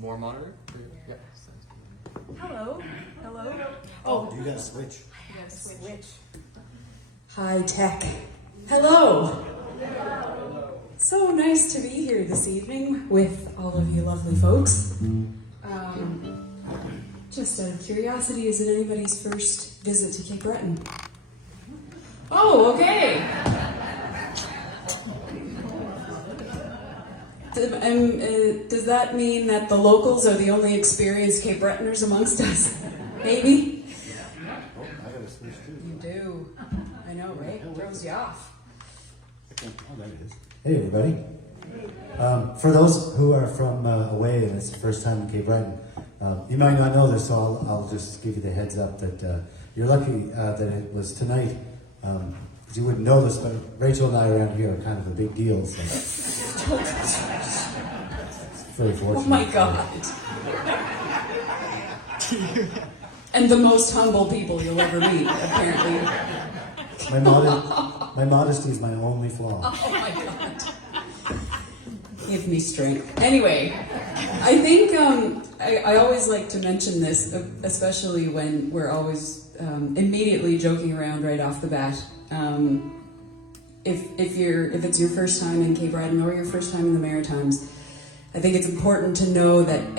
More monitor? Yeah. Hello. Hello. Oh, you gotta switch. You gotta switch. High tech. Hello. So nice to be here this evening with all of you lovely folks. Just out of curiosity, is it anybody's first visit to Cape Breton? Oh, okay. Does that mean that the locals are the only experienced Cape Bretoners amongst us? Maybe? Oh, I gotta switch too. You do. I know, right? It throws you off. Oh, there it is. Hey, everybody. For those who are from away and it's the first time in Cape Breton, you might not know this, so I'll just give you the heads up that you're lucky that it was tonight. Because you wouldn't know this, but Rachel and I around here are kind of a big deal. So. Very fortunate. Oh my God. And the most humble people you'll ever meet, apparently. My modesty is my only flaw. Oh my God. Give me strength. Anyway, I think I always like to mention this, especially when we're always immediately joking around right off the bat. If it's your first time in Cape Breton or your first time in the Maritimes, I think it's important to know that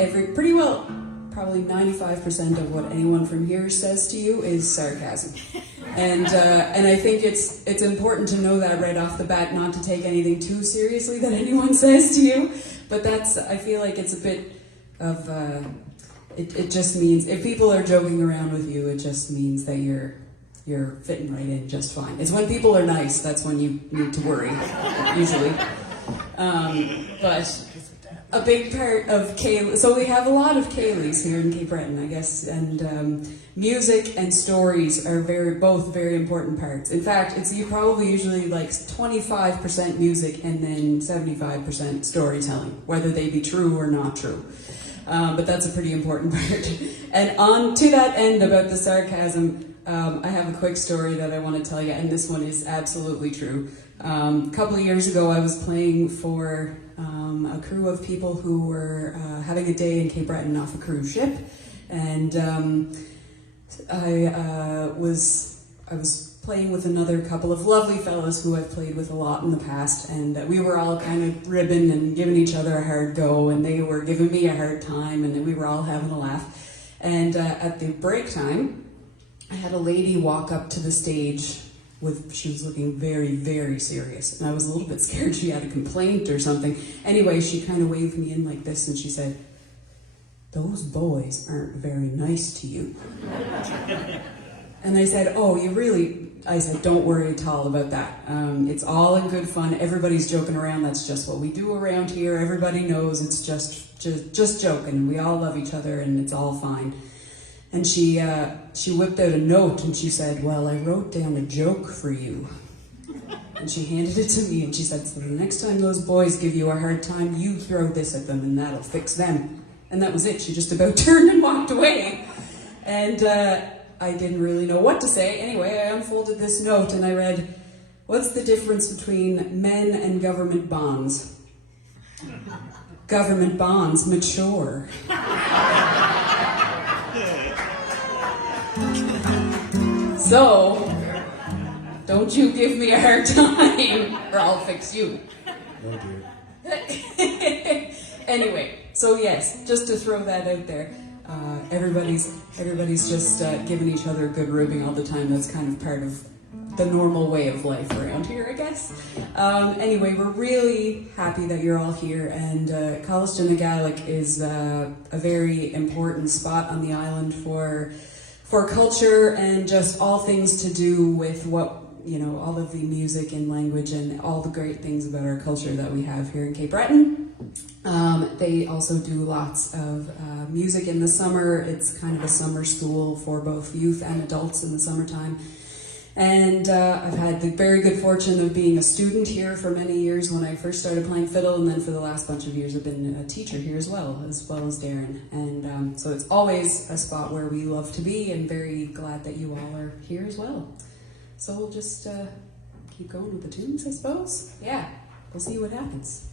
probably 95% of what anyone from here says to you is sarcasm. And I think it's important to know that right off the bat, not to take anything too seriously that anyone says to you. But I feel like it's a bit of, it just means, if people are joking around with you, it just means that you're fitting right in just fine. It's when people are nice, that's when you need to worry, usually. But a big part of Ceilidh, so we have a lot of Ceilidhs here in Cape Breton, I guess, and music and stories are both very important parts. In fact, it's probably usually like 25% music and then 75% storytelling, whether they be true or not true. But that's a pretty important part. And on to that end about the sarcasm, I have a quick story that I want to tell you, and this one is absolutely true. A couple of years ago, I was playing for a crew of people who were having a day in Cape Breton off a cruise ship, and I was playing with another couple of lovely fellows who I've played with a lot in the past, and we were all kind of ribbing and giving each other a hard go, and they were giving me a hard time, and we were all having a laugh. And at the break time, I had a lady walk up to the stage she was looking very, very serious, and I was a little bit scared she had a complaint or something. Anyway, she kind of waved me in like this, and she said, "Those boys aren't very nice to you." And I said, I said, "Don't worry at all about that. It's all in good fun. Everybody's joking around. That's just what we do around here. Everybody knows it's just joking. We all love each other, and it's all fine." And she whipped out a note and she said, "Well, I wrote down a joke for you." And she handed it to me and she said, "So the next time those boys give you a hard time, you throw this at them and that'll fix them." And that was it. She just about turned and walked away. And I didn't really know what to say. Anyway, I unfolded this note and I read, "What's the difference between men and government bonds?" "Government bonds mature." So, don't you give me a hard time, or I'll fix you. Oh dear. Anyway, so yes, just to throw that out there, everybody's just giving each other a good ribbing all the time. That's kind of part of the normal way of life around here, I guess. Anyway, we're really happy that you're all here, and Ceilidh na Gaelic is a very important spot on the island for culture and just all things to do with all of the music and language and all the great things about our culture that we have here in Cape Breton. They also do lots of music in the summer. It's kind of a summer school for both youth and adults in the summertime. And I've had the very good fortune of being a student here for many years when I first started playing fiddle, and then for the last bunch of years I've been a teacher here as well as Darren. And so it's always a spot where we love to be, and very glad that you all are here as well. So we'll just keep going with the tunes, I suppose. Yeah, we'll see what happens.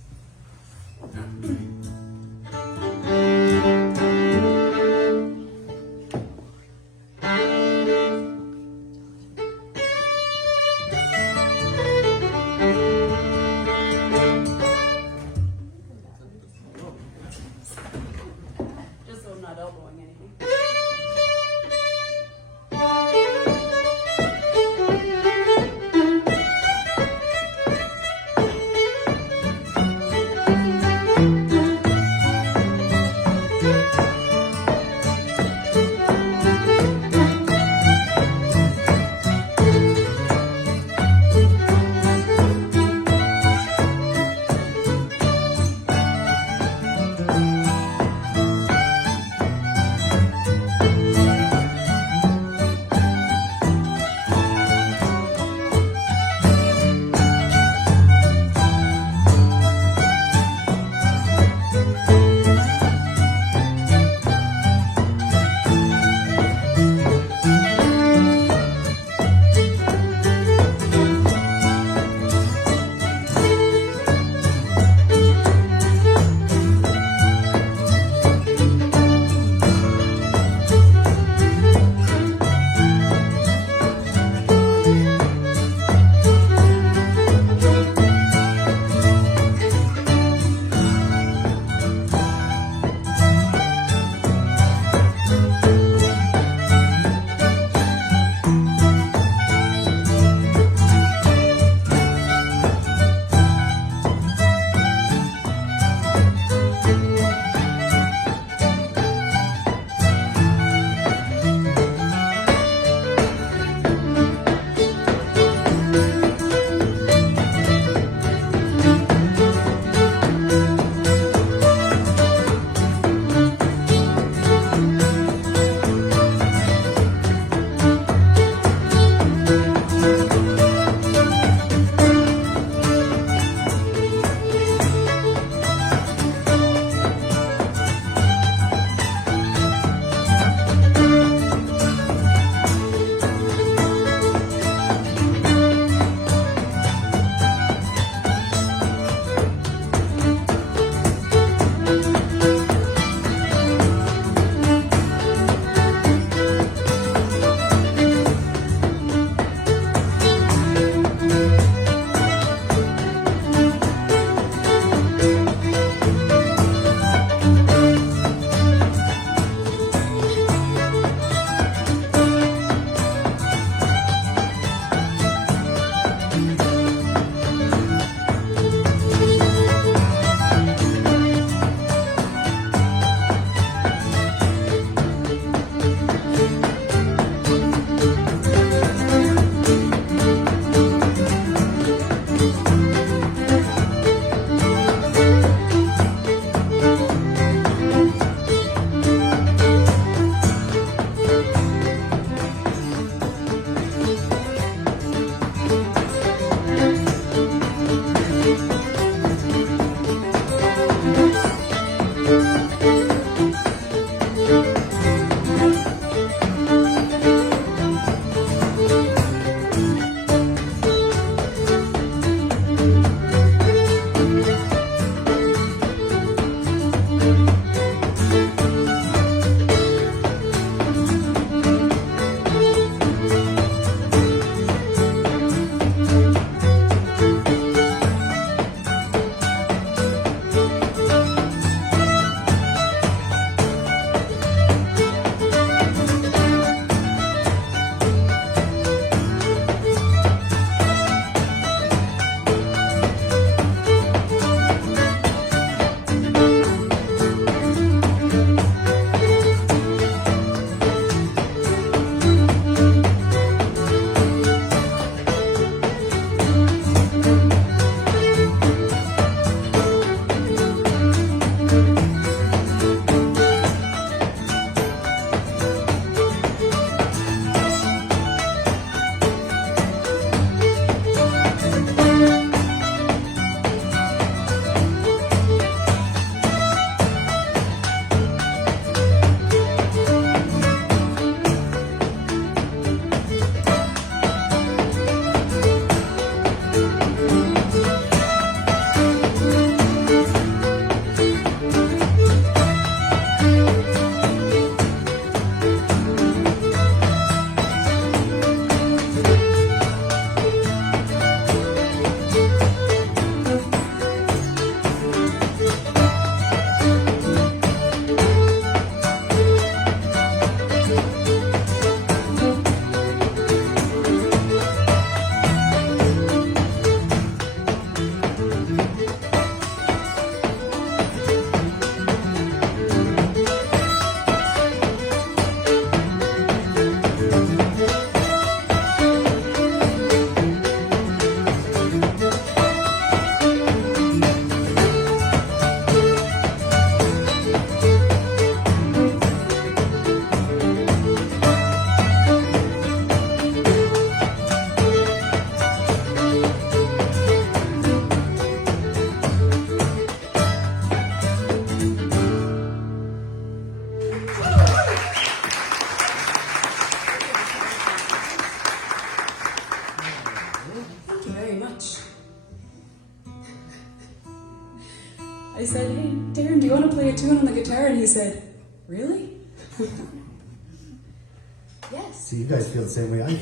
I said, hey, Darren, do you want to play a tune on the guitar? And he said, really? Yes. See, you guys feel the same way I do.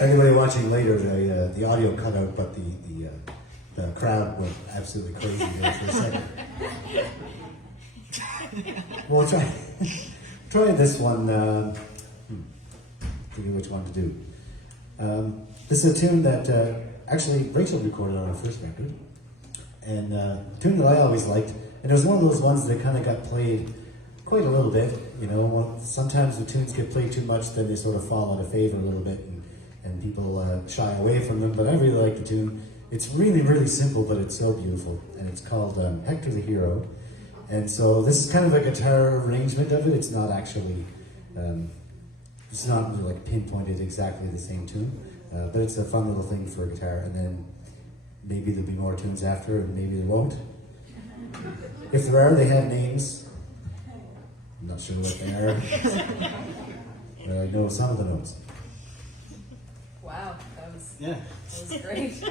Anybody watching later, the audio cut out, but the crowd went absolutely crazy there for a second. We'll try this one. Thinking which one to do. This is a tune that actually Rachel recorded on her first record, and a tune that I always liked. And it was one of those ones that kind of got played quite a little bit. You know, sometimes the tunes get played too much, then they sort of fall out of favor a little bit, and people shy away from them. But I really like the tune. It's really, really simple, but it's so beautiful. And it's called Hector the Hero. And so this is kind of a guitar arrangement of it. It's not actually, it's not really like pinpointed exactly the same tune. But it's a fun little thing for a guitar. And then maybe there'll be more tunes after, and maybe there won't. If there are, they have names. I'm not sure what they are. But I know some of the notes. Wow, that was great.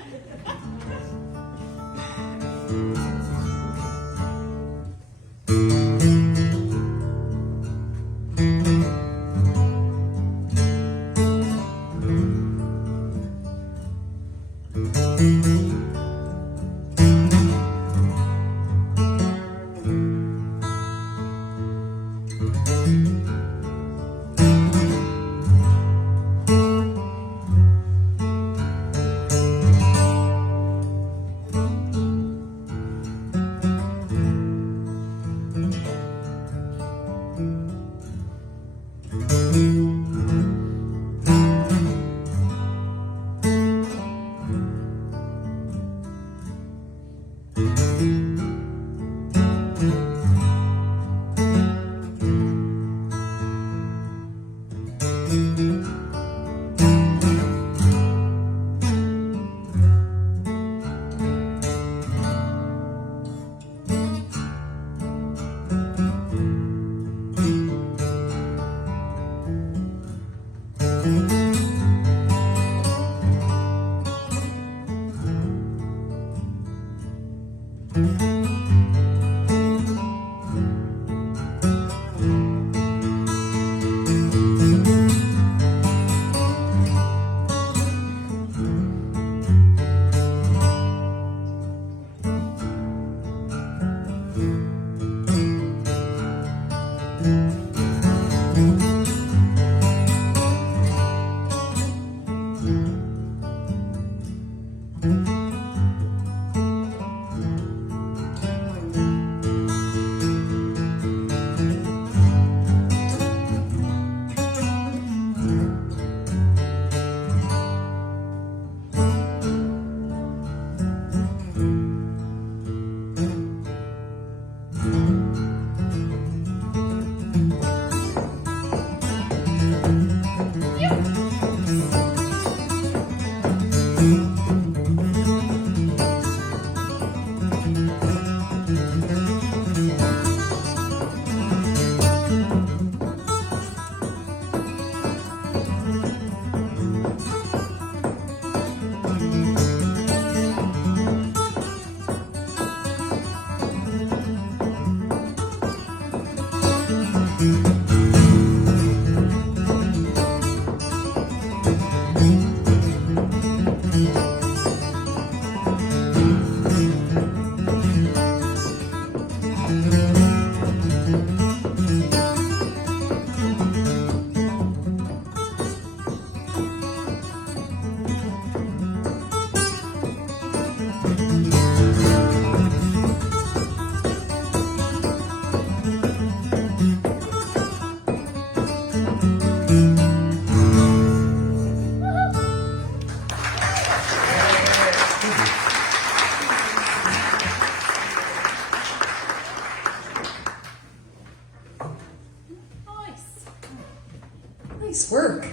Nice work.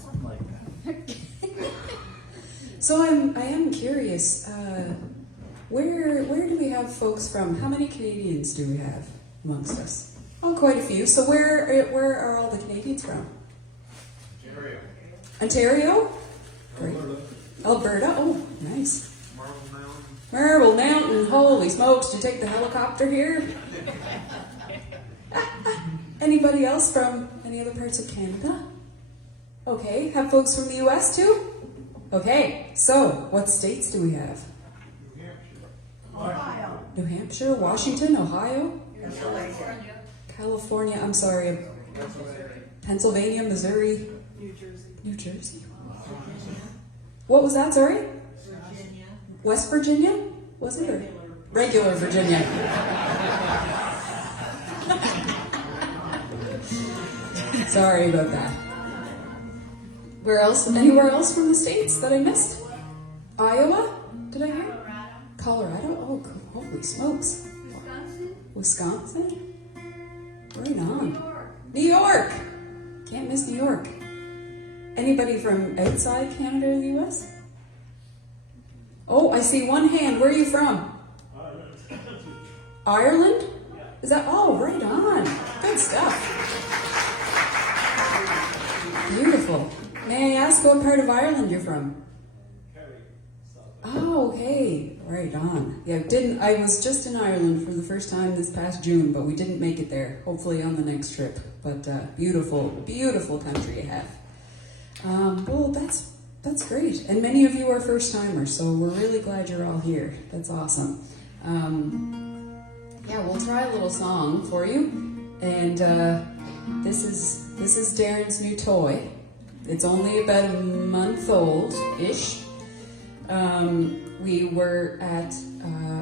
Something like that. So I am curious. Where do we have folks from? How many Canadians do we have amongst us? Oh, quite a few. So where are all the Canadians from? Ontario. Ontario? Great. Alberta. Alberta. Oh, nice. Marble Mountain. Marble Mountain, holy smokes, did you take the helicopter here? Anybody else from any other parts of Canada? Okay, have folks from the US too? Okay, so what states do we have? Ohio. New Hampshire, Washington, Ohio, California. California, I'm sorry, Pennsylvania, Missouri, New Jersey. New Jersey. What was that, sorry? Virginia. West Virginia? Was it? Or? Regular Virginia. Sorry about that. Where else? Anywhere else from the States that I missed? Iowa? Did I hear? Colorado? Oh, holy smokes. Wisconsin? Right on. New York! Can't miss New York. Anybody from outside Canada or the US? Oh, I see one hand. Where are you from? Ireland? Is that? Oh, right on. Good stuff. Beautiful. May I ask what part of Ireland you're from? Oh, okay. Right on. Yeah, I was just in Ireland for the first time this past June, but we didn't make it there. Hopefully on the next trip. But beautiful, beautiful country you have. Well, that's great. And many of you are first timers, so we're really glad you're all here. That's awesome. Yeah, we'll try a little song for you. And this is Darren's new toy. It's only about a month old-ish. We were at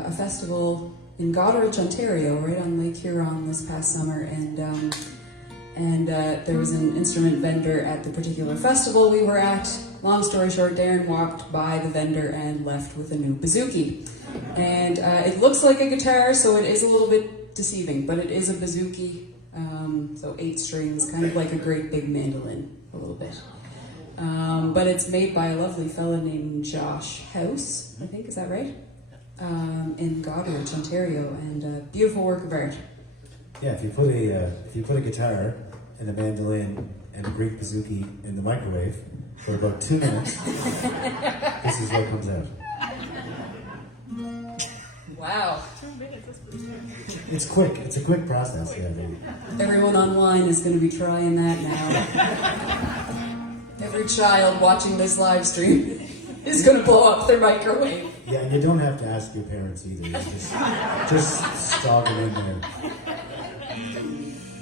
a festival in Goderich, Ontario, right on Lake Huron this past summer, and there was an instrument vendor at the particular festival we were at. Long story short, Darren walked by the vendor and left with a new bouzouki. And it looks like a guitar, so it is a little bit deceiving, but it is a bouzouki, so 8 strings, kind of like a great big mandolin, a little bit. But it's made by a lovely fella named Josh House, I think, is that right? In Goderich, Ontario, and a beautiful work of art. Yeah, if you put a guitar and a mandolin and a Greek bouzouki in the microwave for about 2 minutes, this is what comes out. Wow. It's quick. It's a quick process. Yeah. Everyone online is going to be trying that now. Every child watching this live stream is going to blow up their microwave. Yeah, and you don't have to ask your parents either. You just stop them in there.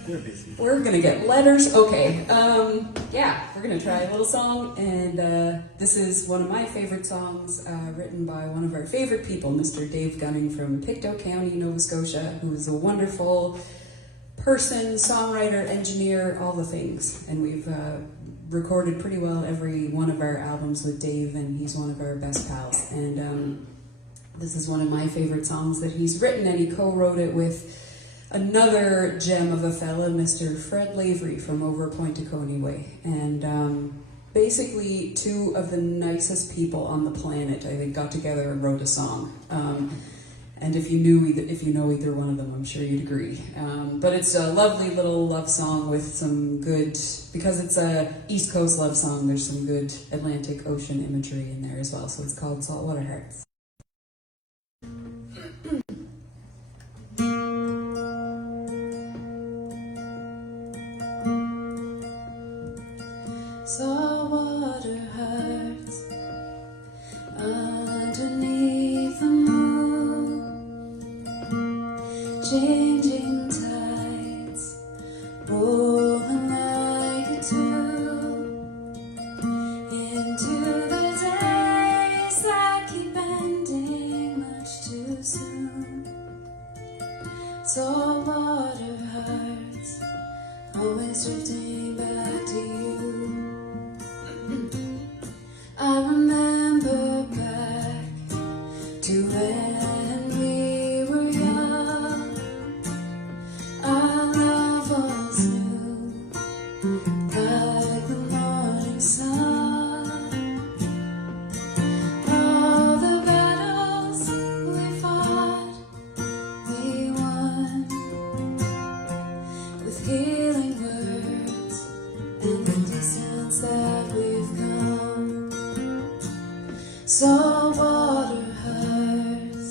They're busy. We're going to get letters. Okay. Yeah, we're going to try a little song. And this is one of my favorite songs written by one of our favorite people, Mr. Dave Gunning from Pictou County, Nova Scotia, who is a wonderful person, songwriter, engineer, all the things. And we've recorded pretty well every one of our albums with Dave, and he's one of our best pals. And this is one of my favorite songs that he's written, and he co-wrote it with another gem of a fella, Mr. Fred Lavery from over Pointe-a-Coney Way. And basically 2 of the nicest people on the planet, I think, got together and wrote a song. And if you know either one of them, I'm sure you'd agree. But it's a lovely little love song with some good, because it's a East Coast love song, there's some good Atlantic Ocean imagery in there as well. So it's called Saltwater Hearts. Saltwater hearts underneath the moon, changing tides, rolling like a tune into the days that keep ending much too soon. Saltwater hearts, always drifting back to you. I remember back to when we were young. Our love was new, like the morning sun. All the battles we fought, we won, with healing words and the distance that we've come. Saltwater hearts,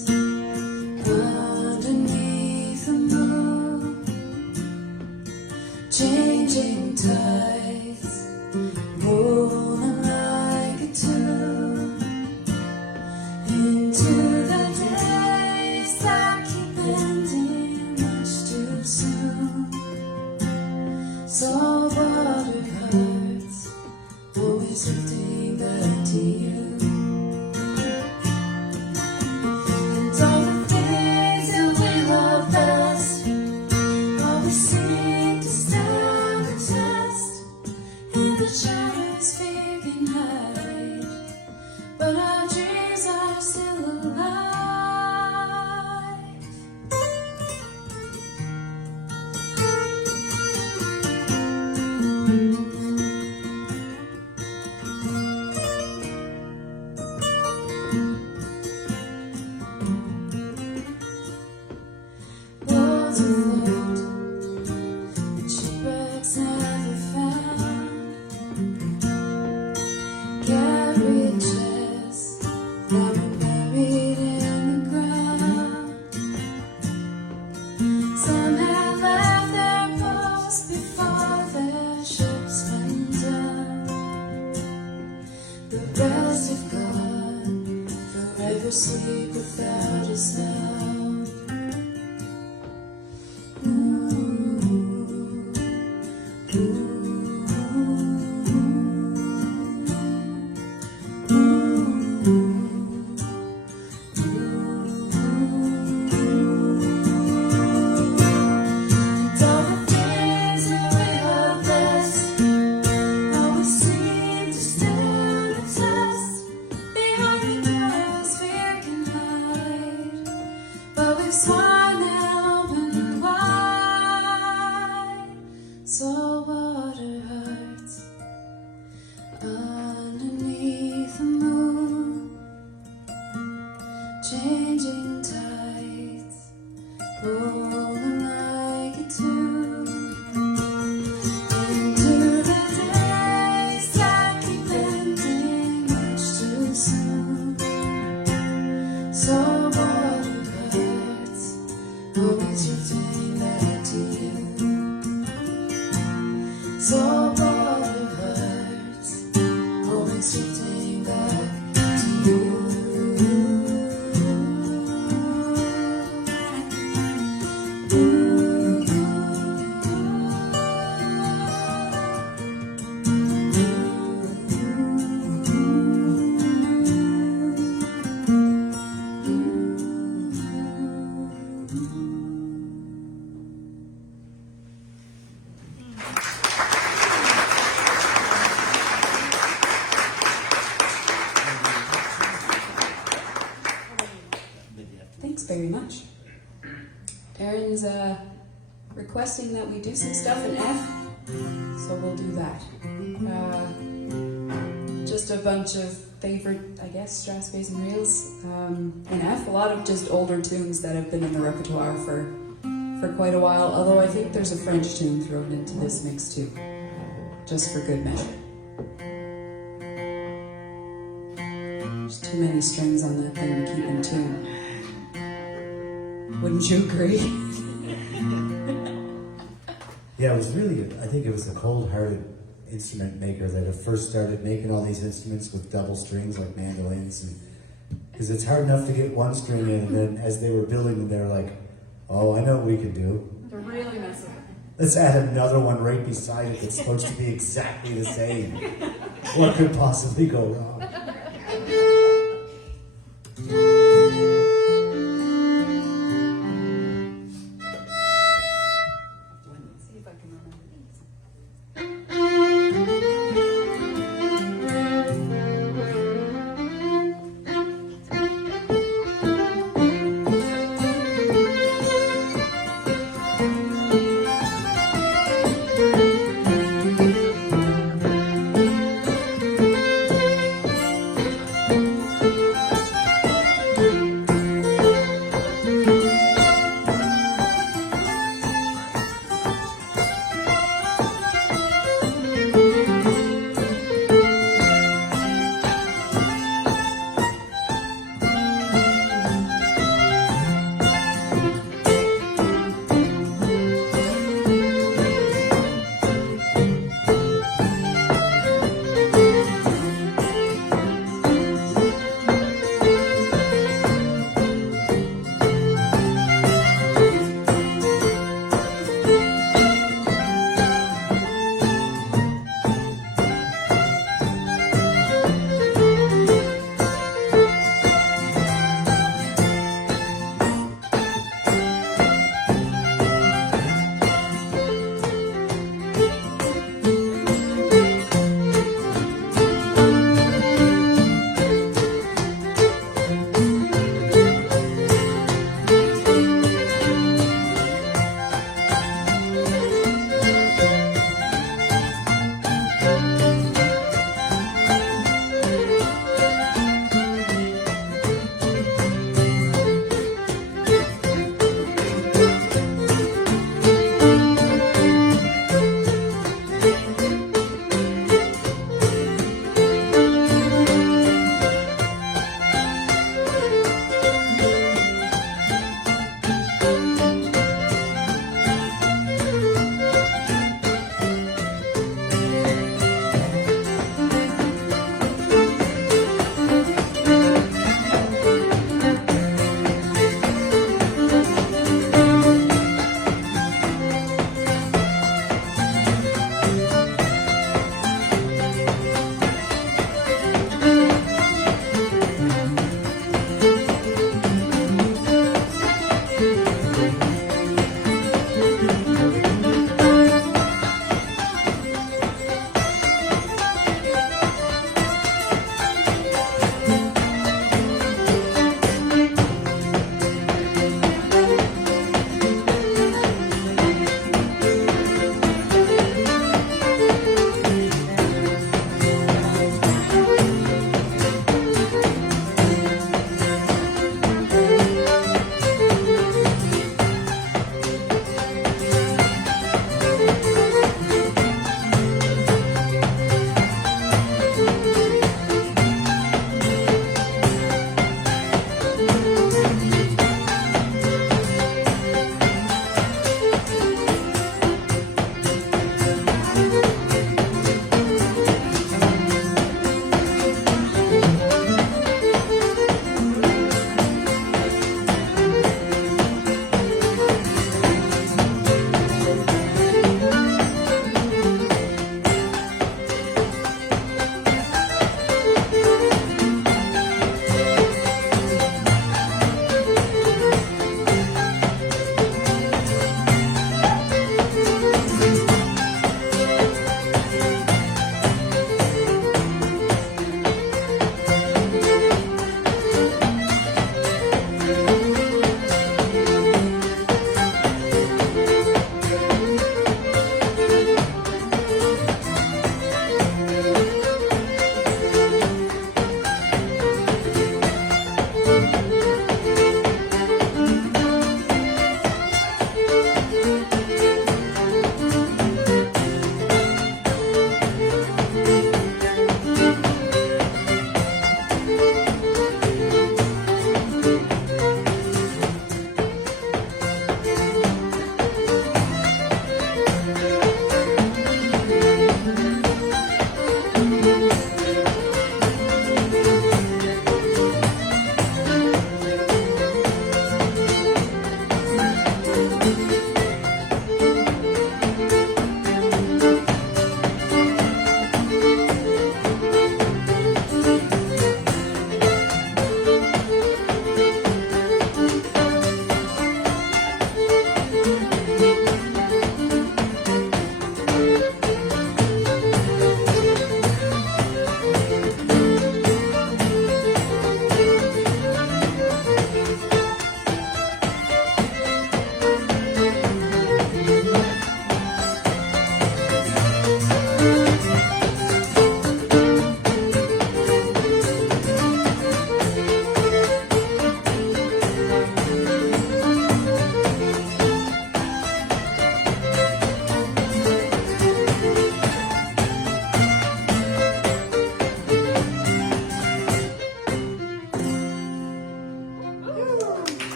without a sound. So water hurts underneath the moon, changing tides, rolling like a tune into the days that keep ending much too soon. So water hurts, always drifting back to you. So water hurts, always drifting back to you. Thanks very much. Darren's requesting that we do some stuff in F, so we'll do that. Just a bunch of favorite, I guess, Strass, bass, and reels in F. A lot of just older tunes that have been in the repertoire for quite a while, although I think there's a French tune thrown into this mix too, just for good measure. There's too many strings on that thing to keep in tune. Wouldn't you agree? Yeah, it was really, I think it was the cold-hearted instrument maker that had first started making all these instruments with double strings like mandolins, and because it's hard enough to get one string in, and then as they were building them, they were like, oh, I know what we can do. They're really messing. Let's add another one right beside it that's supposed to be exactly the same. What could possibly go wrong? See if I can remember these.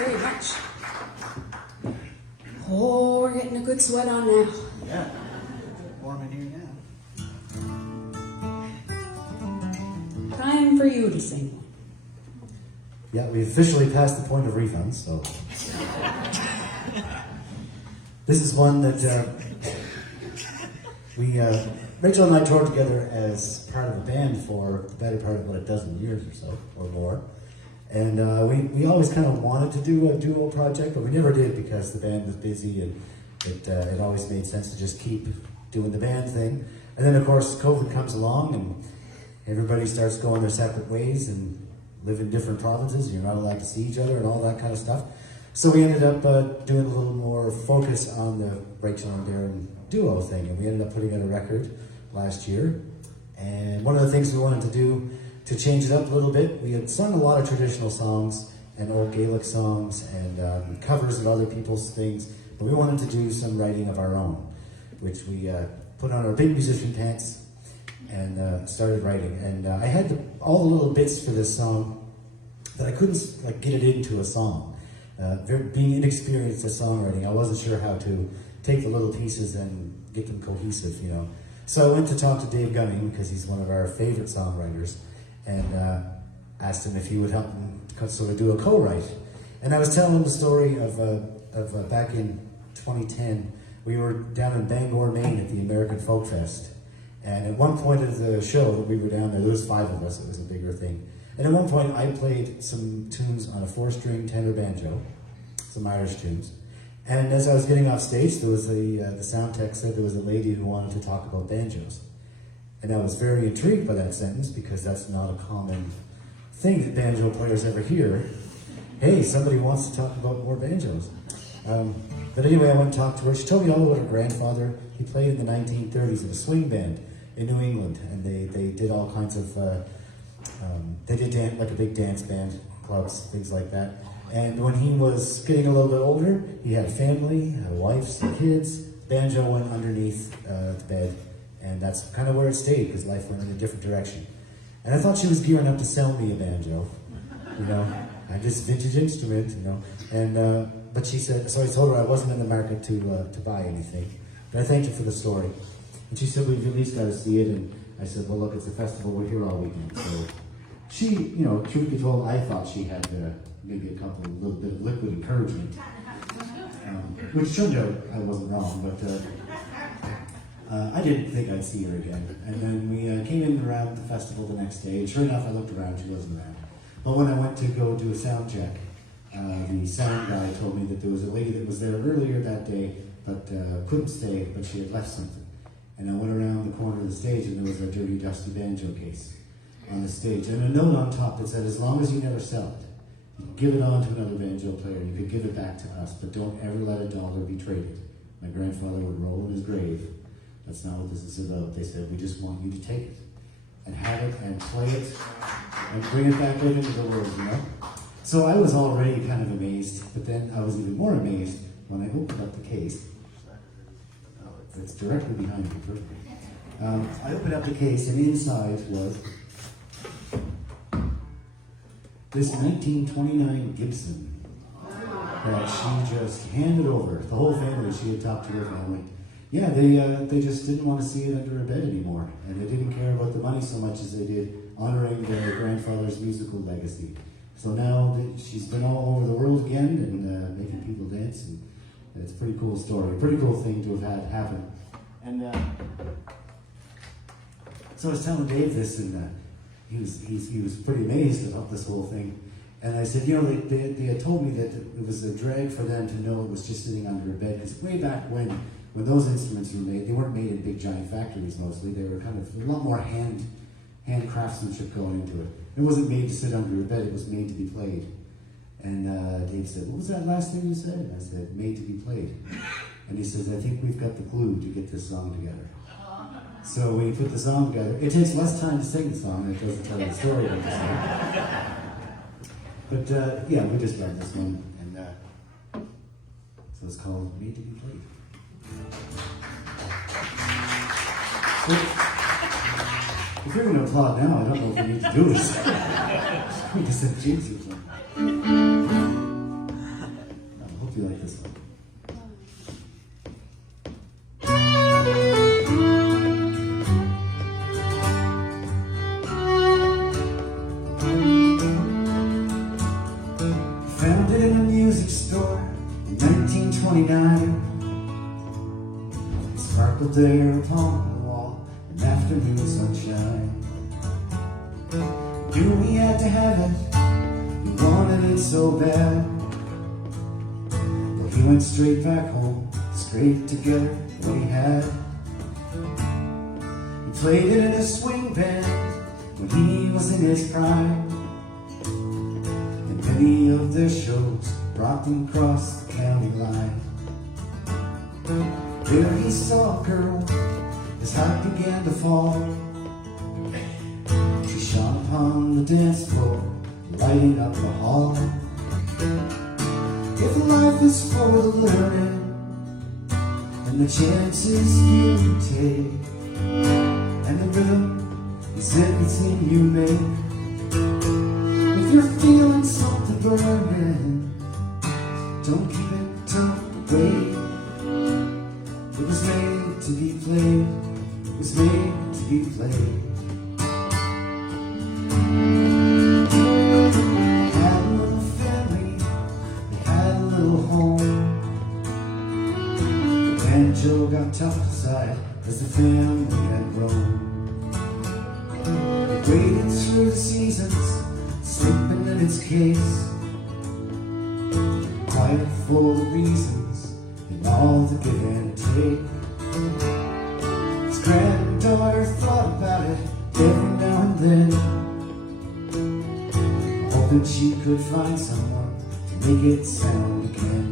very much. Oh, we're getting a good sweat on now. Yeah. Warm in here now. Time for you to sing one. Yeah, we officially passed the point of refunds, so. This is one that Rachel and I toured together as part of a band for the better part of about a dozen years or so, or more. And we always kind of wanted to do a duo project, but we never did because the band was busy and it always made sense to just keep doing the band thing. And then of course COVID comes along and everybody starts going their separate ways and live in different provinces. You're not allowed to see each other and all that kind of stuff. So we ended up doing a little more focus on the Rachel and Darren duo thing, and we ended up putting out a record last year. And one of the things we wanted to do to change it up a little bit, we had sung a lot of traditional songs and old Gaelic songs and covers of other people's things, but we wanted to do some writing of our own, which we put on our big musician pants and started writing. And I had all the little bits for this song, but I couldn't get it into a song. Being inexperienced at songwriting, I wasn't sure how to take the little pieces and get them cohesive, you know. So I went to talk to Dave Gunning, because he's one of our favorite songwriters, and asked him if he would help him sort of do a co-write. And I was telling him the story of back in 2010, we were down in Bangor, Maine at the American Folk Fest. And at one point of the show that we were down there was 5 of us, it was a bigger thing. And at one point I played some tunes on a 4-string tenor banjo, some Irish tunes. And as I was getting off stage, there was the sound tech said there was a lady who wanted to talk about banjos. And I was very intrigued by that sentence because that's not a common thing that banjo players ever hear. Hey, somebody wants to talk about more banjos. But anyway, I went and talked to her. She told me all about her grandfather. He played in the 1930s in a swing band in New England, and they did all kinds of, they did like a big dance band, clubs, things like that. And when he was getting a little bit older, he had a family, a wife, some kids. Banjo went underneath the bed, and that's kind of where it stayed because life went in a different direction. And I thought she was gearing up to sell me a banjo, you know, this vintage instrument, you know. And but she said, so I told her I wasn't in the market to buy anything. But I thanked her for the story. And she said, we've at least got to see it. And I said, well, look, it's a festival. We're here all weekend. So she, you know, truth be told, I thought she had maybe a little bit of liquid encouragement. Which turned out I wasn't wrong, but I didn't think I'd see her again. And then we came in around the festival the next day. And sure enough, I looked around, she wasn't around. But when I went to go do a sound check, the sound guy told me that there was a lady that was there earlier that day, but couldn't stay, but she had left something. And I went around the corner of the stage and there was a dirty, dusty banjo case on the stage. And a note on top that said, as long as you never sell it, you can give it on to another banjo player, you could give it back to us, but don't ever let a dollar be traded. My grandfather would roll in his grave. That's not what this is about. They said, we just want you to take it and have it and play it and bring it back out into the world, you know? So I was already kind of amazed, but then I was even more amazed when I opened up the case. It's directly behind me, perfect. I opened up the case, and inside was this 1929 Gibson that she just handed over. The whole family, she had talked to her family. Yeah, they just didn't want to see it under her bed anymore, and they didn't care about the money so much as they did honoring their grandfather's musical legacy. So now she's been all over the world again and making people dance, and it's a pretty cool story, pretty cool thing to have had happen. And so I was telling Dave this, and he was pretty amazed about this whole thing. And I said, you know, they had told me that it was a drag for them to know it was just sitting under a bed, because way back when those instruments were made, they weren't made in big giant factories mostly. They were kind of a lot more hand craftsmanship going into it. It wasn't made to sit under a bed, it was made to be played. And Dave said, what was that last thing you said? And I said, made to be played. And he says, I think we've got the glue to get this song together. So we put the song together. It takes less time to sing the song than it does to tell the story of the song. But yeah, we just love this one. And so it's called Made to be Played. So, if you're going to applaud now, I don't know if we need to do this. We just said jinx or something. Hope you like this one. Found it in a music store in 1929. It sparkled there upon the wall in afternoon sunshine. Knew we had to have it, we wanted it so bad. But he went straight back home, scraped together what he had. He played it in a swing band when he was in his prime. Many of their shows brought them across the county line. There he saw a girl, his heart began to fall. She shone upon the dance floor, lighting up the hall. If life is for the learning and the chances you take, and the rhythm is everything you make. If you're feeling something burning, don't keep it tucked away. It was made to be played. It was made to be played. They had a little family. They had a little home. The banjo got tough aside as the family had grown. They waited through the seasons, sleeping in its case, quiet for the reasons and all the give and take. His granddaughter thought about it every now and then, hoping she could find someone to make it sound again.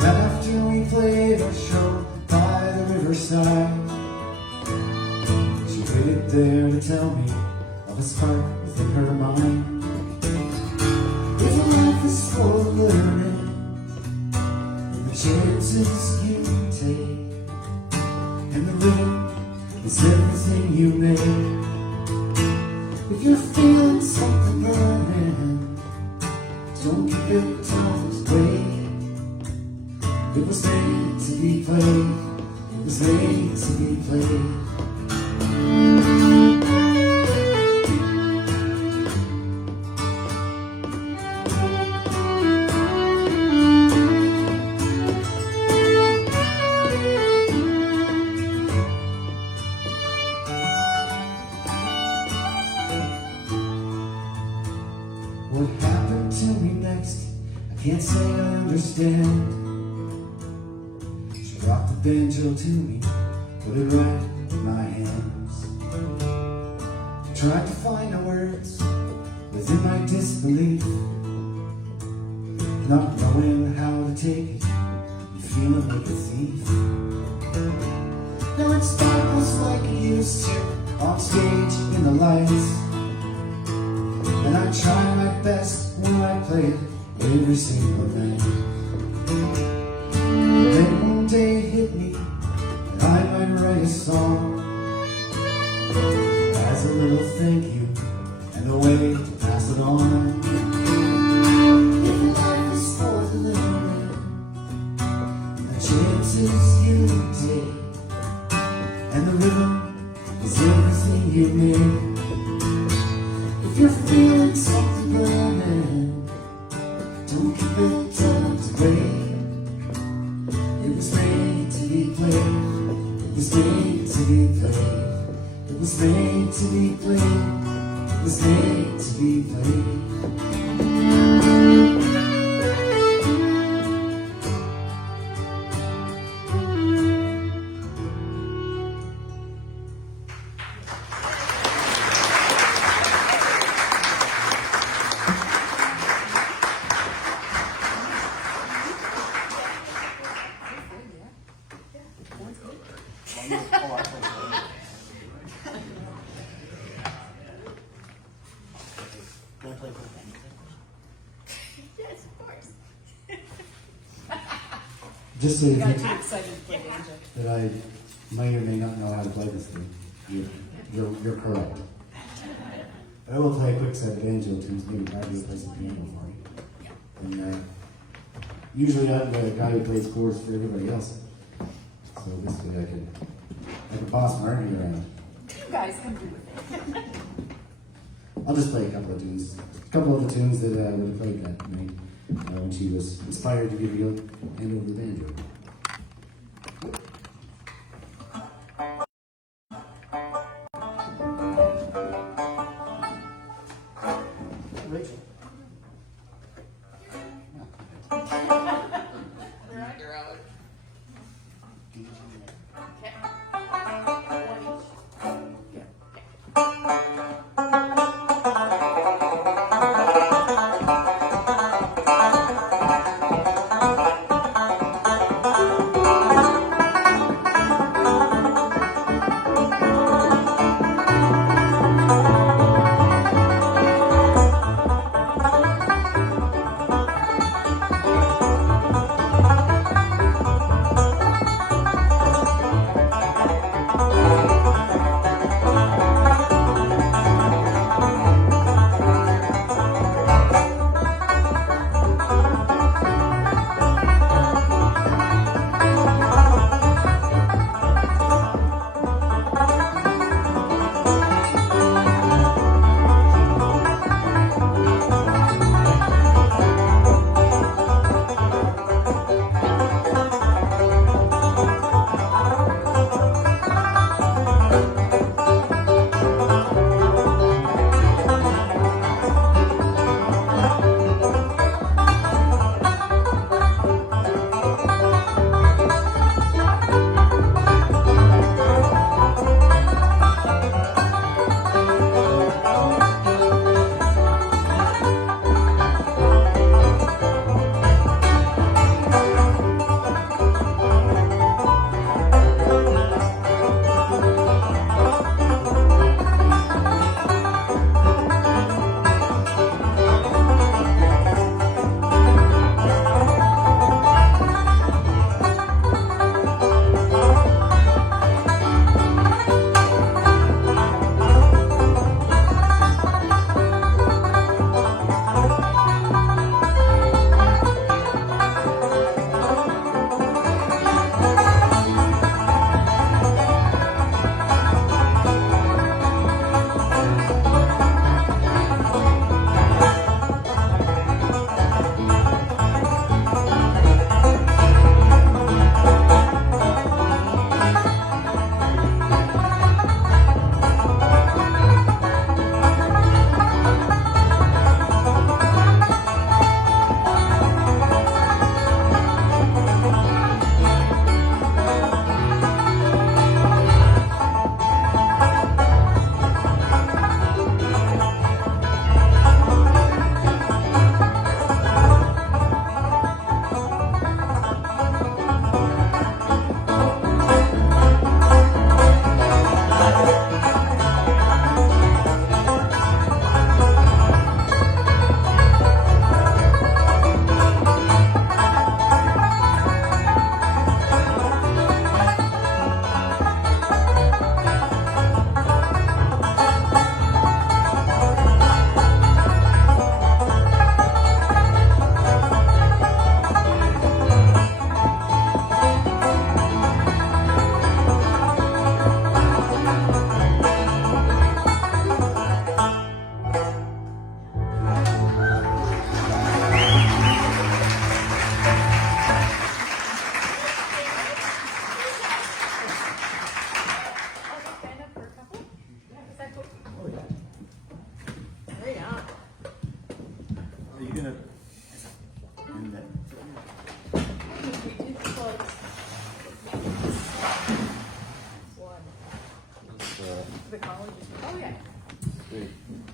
But after we played our show by the riverside, she waited there to tell me of a spark within her mind. If life is for learning and the chances you take, and the rhythm is everything you make. If you're feeling something burning, don't keep it tucked away. It was made to be played. It was made to be played. What happened to me next, I can't say I understand. She brought the banjo to me, put it right in my hands. I tried to find the words within my disbelief, not knowing how to take it and feeling like a thief. Now it sparkles like it used to on stage in the lights, and I try my best when I play it every single night. Then one day it hit me that I might write a song as a little thank you and a way to pass it on. If life is for the living and the chances you take, and the rhythm is everything you make. If you're feeling something burning, don't keep it tucked away. It was made to be played. It was made to be played. It was made to be played. It was made to be played. Just so you Got think too excited to play banjo. that I may or may not know how to play this thing, you're correct. But I will play a quick set of banjo tunes, maybe Bradley will play some piano for you. And usually I'm the guy who plays chords for everybody else. So this way I can boss Marty around. You guys can do it. I'll just play a couple of tunes. A couple of the tunes that I would have played that night when she was inspired to give me a hand over the banjo. Rachel. You're out.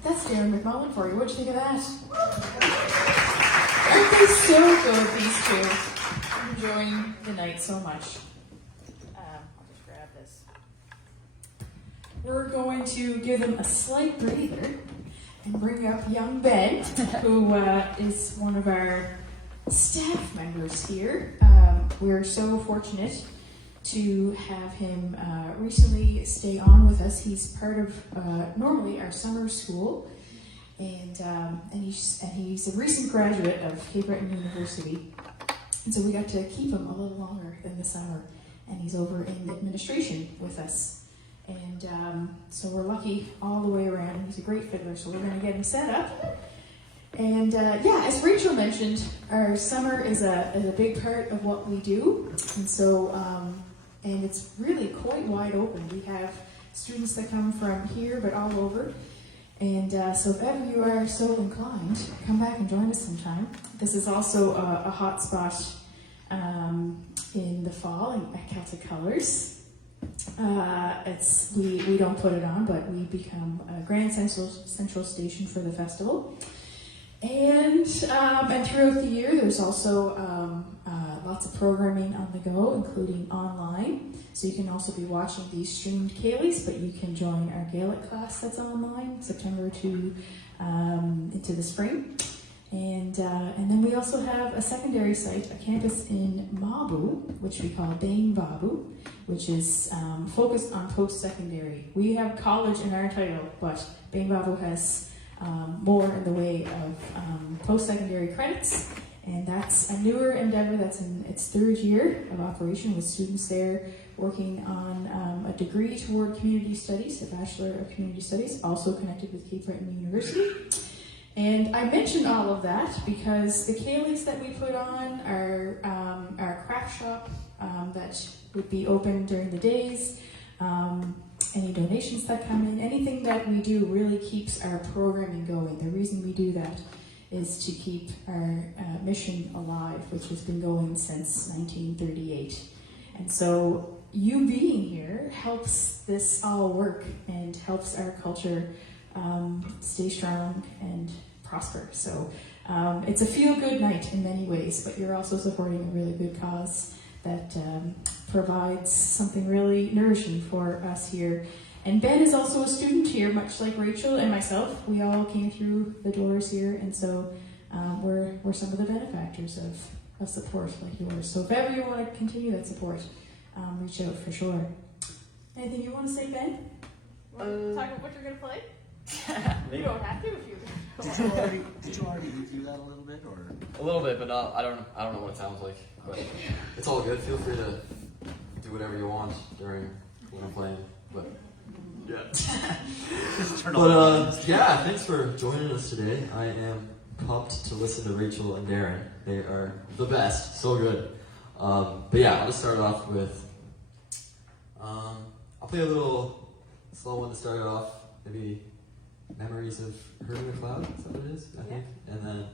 That's Darren McMullen for you. What'd you think of that? Aren't they so good, these two? I'm enjoying the night so much. I'll just grab this. We're going to give them a slight breather and bring up young Ben, who is one of our staff members here. We're so fortunate to have him recently stay on with us. He's part of normally our summer school, and he's a recent graduate of Cape Breton University. And so we got to keep him a little longer than the summer, and he's over in administration with us. And so we're lucky all the way around, and he's a great fiddler, so we're going to get him set up. And yeah, as Rachel mentioned, our summer is a big part of what we do, and so and it's really quite wide open. We have students that come from here, but all over. And so if ever you are so inclined, come back and join us sometime. This is also a hot spot in the fall at Celtic Colors. We don't put it on, but we become a grand central station for the festival. And throughout the year, there's also lots of programming on the go, including online. So you can also be watching these streamed Ceilidhs, but you can join our Gaelic class that's online, September to into the spring. And then we also have a secondary site, a campus in Mabu, which we call Bain Babu, which is focused on post-secondary. We have college in our title, but Bain Babu has more in the way of post-secondary credits, and that's a newer endeavor that's in its third year of operation, with students there working on a degree toward community studies, a Bachelor of Community Studies, also connected with Cape Breton University. And I mention all of that because the Ceilidhs that we put on are our craft shop that would be open during the days. Any donations that come in, anything that we do really keeps our programming going. The reason we do that is to keep our mission alive, which has been going since 1938. And so you being here helps this all work and helps our culture stay strong and prosper. So it's a feel-good night in many ways, but you're also supporting a really good cause that provides something really nourishing for us here. And Ben is also a student here, much like Rachel and myself. We all came through the doors here, and so we're some of the benefactors of support like yours. So if ever you want to continue that support, reach out for sure. Anything you want to say, Ben? Talk about what you're going to play? You don't have to if you Did you already review that a little bit, or? A little bit, but not, I don't know what it sounds like. But it's all good. Feel free to do whatever you want during when I'm playing. But yeah. Yeah, thanks for joining us today. I am pumped to listen to Rachel and Darren. They are the best. So good. But yeah, I'll just start off with I'll play a little slow one to start it off. Maybe Memories of Her in the Cloud, is that what it is? I think. And then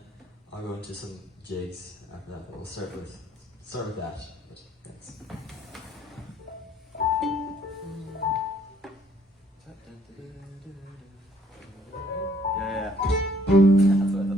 I'll go into some jigs after that. But we'll start with that. But thanks. Yeah. That's what I thought.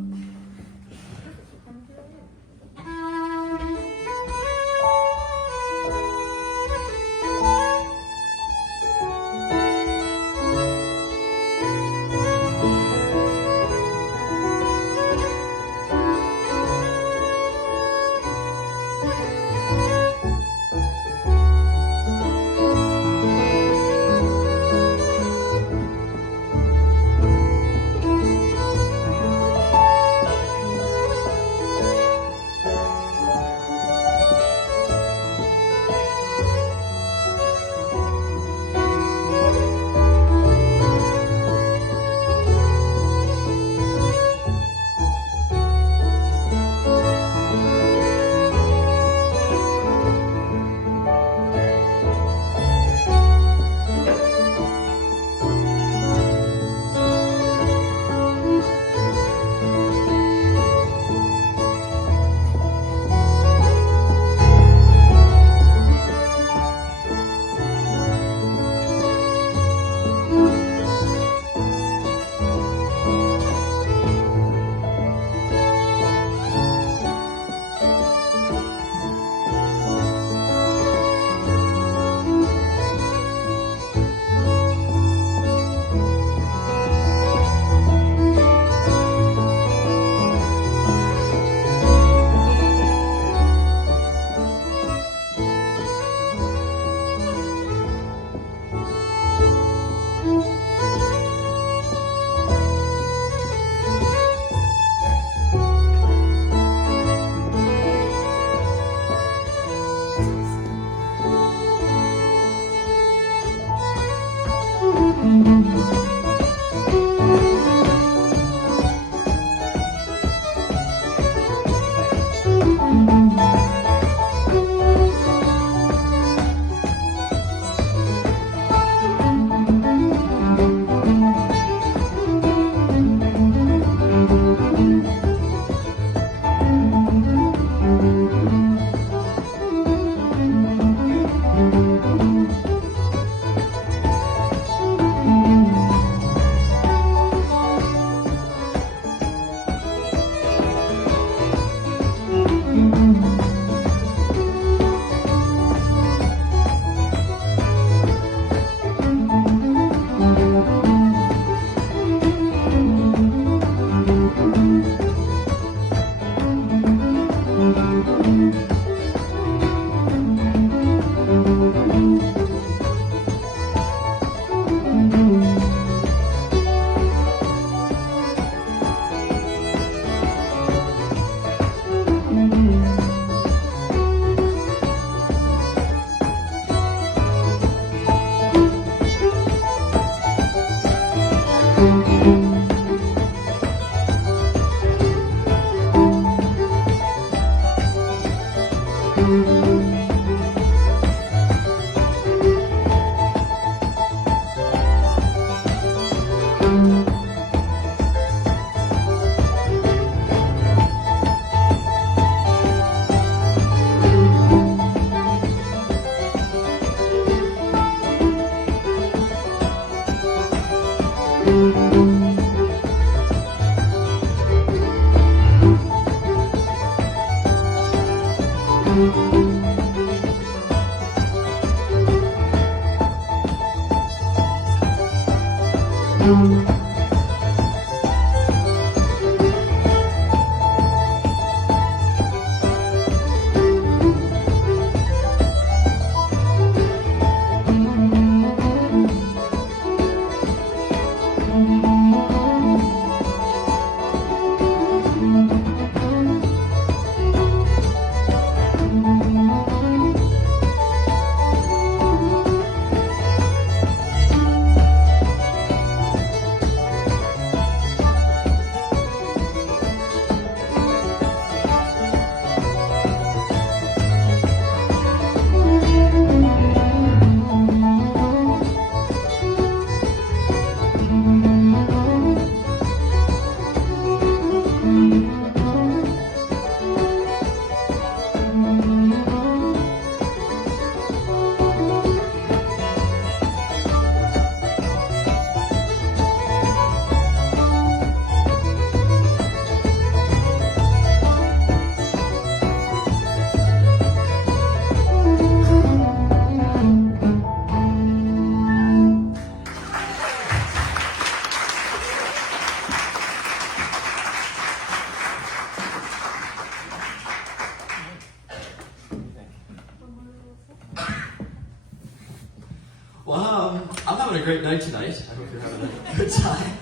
I'm having a great night tonight. I hope you're having a good time.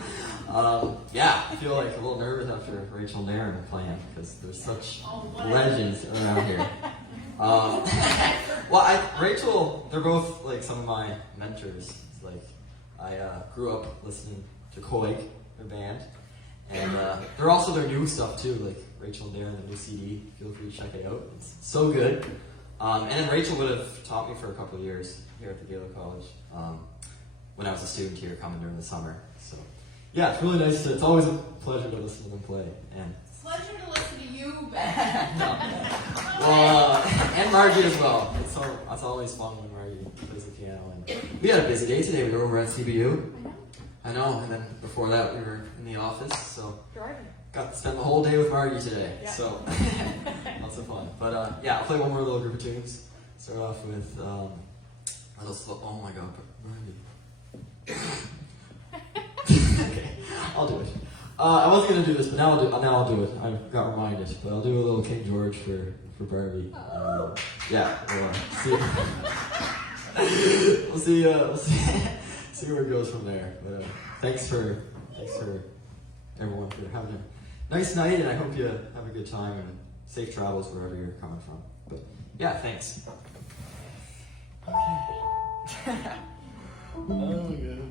Yeah, I feel like a little nervous after Rachel and Darren are playing because there's such legends around here. Rachel, they're both like some of my mentors. It's like I grew up listening to Koig, their band, and they're also their new stuff too. Like Rachel and Darren, the new CD. Feel free to check it out. It's so good. And then Rachel would have taught me for a couple of years here at the Gaelic College when I was a student here coming during the summer. So yeah, it's really nice. It's always a pleasure to listen to them play. And Pleasure to listen to you, Ben. well, and Margie as well. It's always fun when Margie plays the piano. And we had a busy day today. We were over at CBU. I know. And then before that, we were in the office. So got to spend the whole day with Margie today. Yeah. So lots of fun. But yeah, I'll play one more little group of tunes. Start off with oh my God, Margie. Okay, I'll do it. I wasn't gonna do this, but now I'll do it. I got reminded, but I'll do a little King George for Barbie. Yeah, we'll see. We'll see where it goes from there. But thanks for everyone for having a nice night, and I hope you have a good time and safe travels wherever you're coming from. But yeah, thanks. Okay. Oh, good.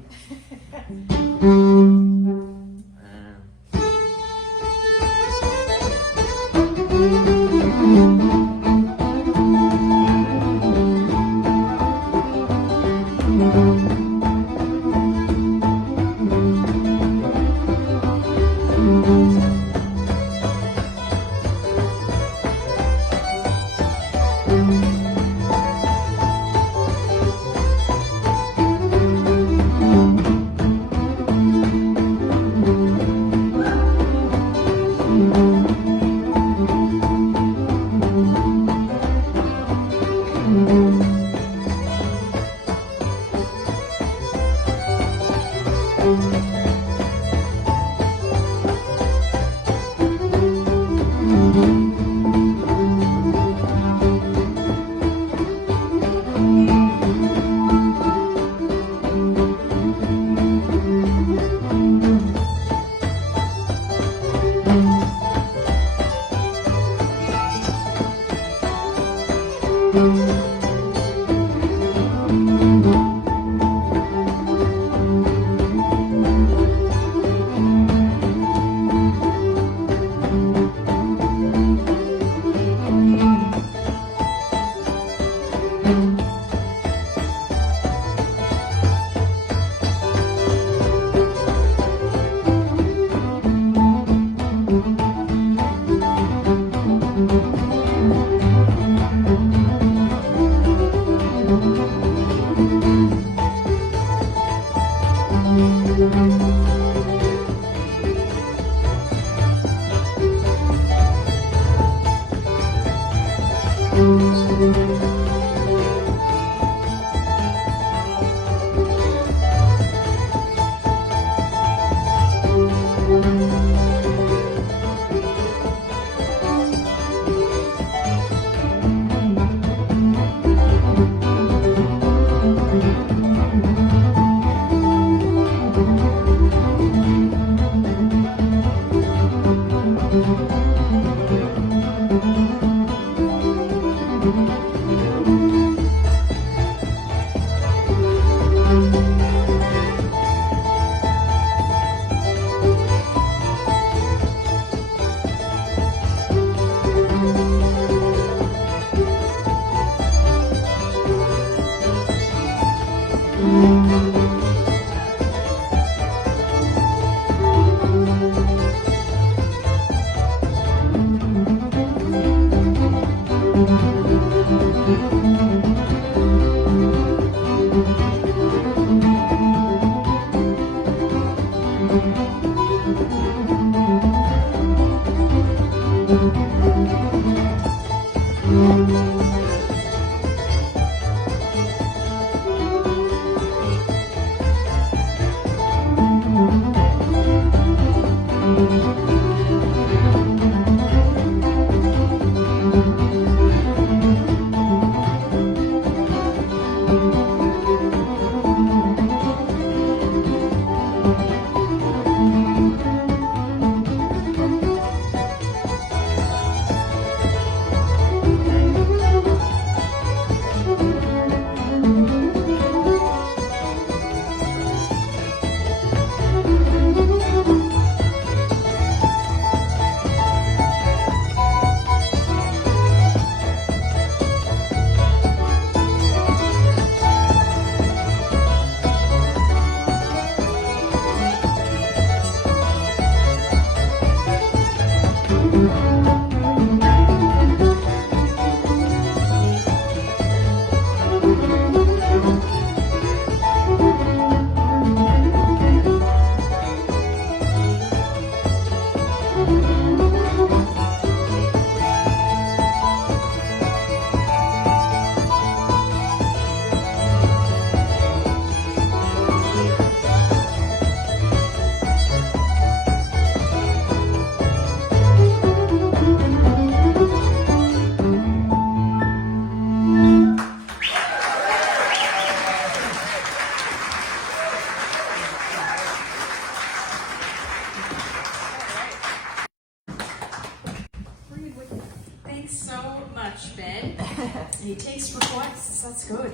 say takes for twice. That's good.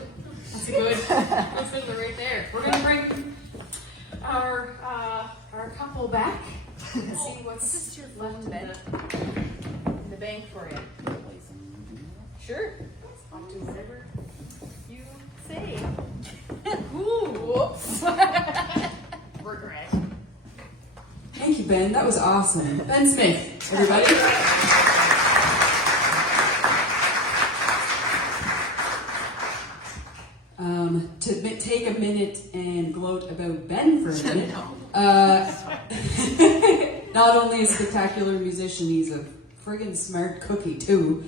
That's a good fiddler right there. We're gonna bring our couple back and see what's left in the bank for you. Sure. I'll do whatever you say. Ooh, whoops. Regret. Thank you, Ben. That was awesome. Ben Smith, everybody. To take a minute and gloat about Ben for a minute. Not only a spectacular musician, he's a friggin' smart cookie too.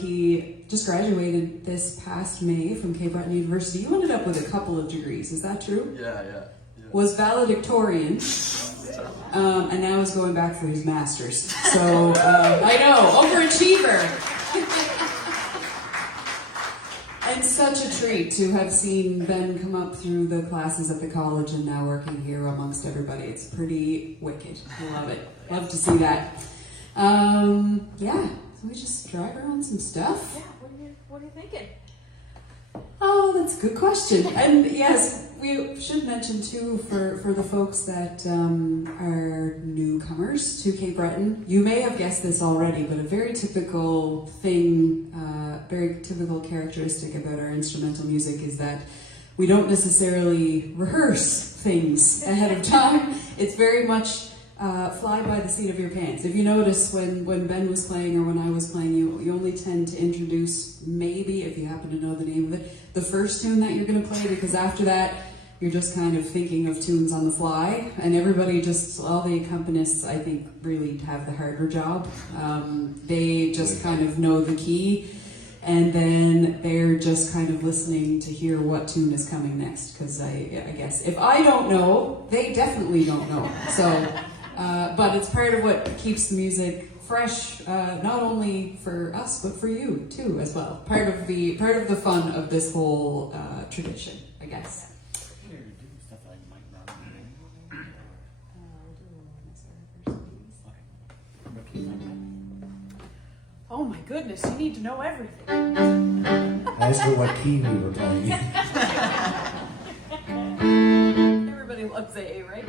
He just graduated this past May from Cape Breton University. You ended up with a couple of degrees, is that true? Yeah. Was valedictorian, and now is going back for his master's. So, I know, overachiever! And such a treat to have seen Ben come up through the classes at the college and now working here amongst everybody. It's pretty wicked. I love it. Love to see that. Yeah, so we just drag around some stuff. Yeah, what are you thinking? Oh, that's a good question. And yes, we should mention too for the folks that are newcomers to Cape Breton, you may have guessed this already, but a very typical thing, very typical characteristic about our instrumental music is that we don't necessarily rehearse things ahead of time. It's very much fly by the seat of your pants. If you notice when Ben was playing or when I was playing, you only tend to introduce, maybe if you happen to know the name of it, the first tune that you're going to play, because after that you're just kind of thinking of tunes on the fly, and everybody just, all the accompanists I think really have the harder job. They just kind of know the key, and then they're just kind of listening to hear what tune is coming next, because I guess if I don't know, they definitely don't know. So but it's part of what keeps the music fresh, not only for us but for you too as well. Part of the fun of this whole tradition, I guess. Here, do stuff I might not Oh my goodness, you need to know everything. As for what key we were playing. Everybody loves A, right?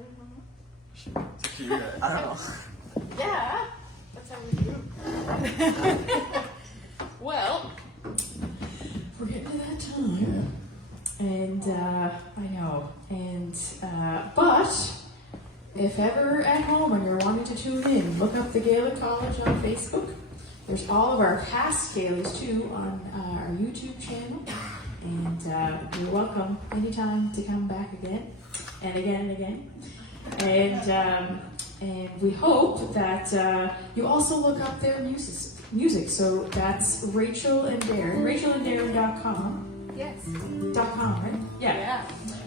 I don't know. Yeah, that's how we do. Well, we're getting to that time. And I know. And but if ever at home and you're wanting to tune in, look up the Gaelic College on Facebook. There's all of our past Gaelics too on our YouTube channel. And you're welcome anytime to come back again and again and again. And we hope that you also look up their music. So that's Rachel and Darren. RachelAndDarren.com. Yes. .com, right? Yeah.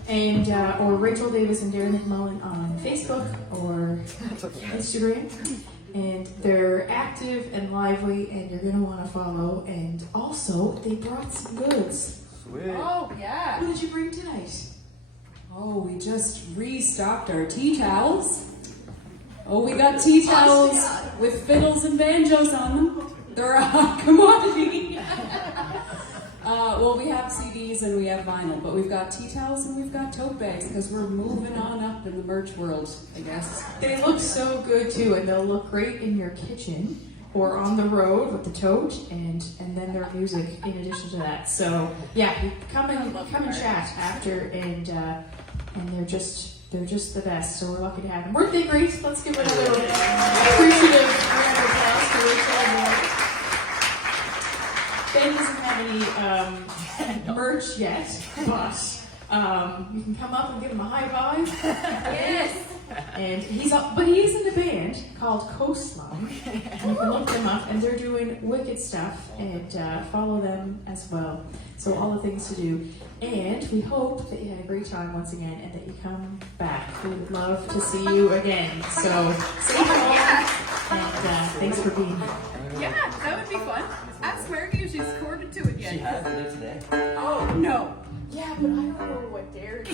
And or Rachel Davis and Darren McMullen on Facebook or Instagram. And they're active and lively, and you're gonna want to follow. And also, they brought some goods. Sweet. Oh, yeah. What did you bring tonight? Oh, we just restocked our tea towels. Oh, we got tea towels with fiddles and banjos on them. They're a commodity. Well, we have CDs and we have vinyl, but we've got tea towels and we've got tote bags because we're moving on up in the merch world, I guess. They look so good too, and they'll look great in your kitchen or on the road with the tote, and then their music in addition to that. So yeah, come and chat after, and they're just the best. So we're lucky to have them. Weren't they great? Let's give another appreciative round of applause for Rachel and Darren. Ben doesn't have any merch yet, but you can come up and give him a high five. Yes. And he is in a band called Coastline. And you can look them up, and they're doing wicked stuff. And follow them as well. So all the things to do. And we hope that you had a great time once again, and that you come back. We would love to see you again. So say hello, and thanks for being here. Yeah, that would be fun. Ask Margie if she's recorded to it yet. She has it today. Oh, no. Yeah, but I don't know what Darren is.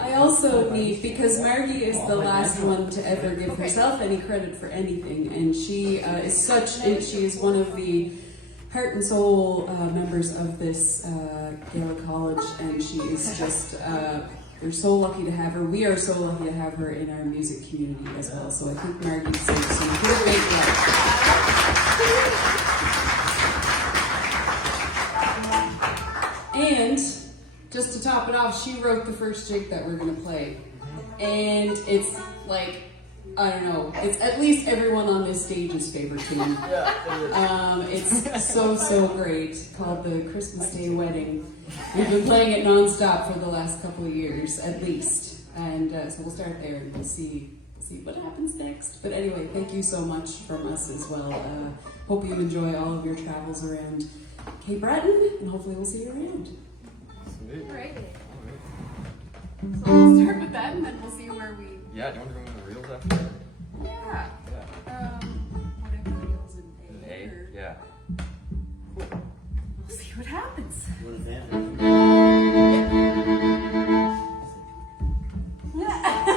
I also need, because Margie is the last one to ever give herself any credit for anything, and she she is one of the heart and soul members of this Gaelic College, and she is just, we're so lucky to have her. We are so lucky to have her in our music community as well, so I think Margie deserves some great love. And just to top it off, she wrote the first jig that we're gonna play. And it's like, I don't know, it's at least everyone on this stage's favorite tune. It's so great, called the Christmas Day Wedding. We've been playing it non-stop for the last couple of years, at least. And so we'll start there and we'll see what happens next. But anyway, thank you so much from us as well. Hope you enjoy all of your travels around Cape Breton, and hopefully we'll see you around. Sweet. Alright. Alright. So we'll start with that, and then we'll see where we... Yeah, do you want to go into the reels after that? Yeah. Yeah. Whatever feels in A? Yeah. We'll see what happens. What is that? Yeah.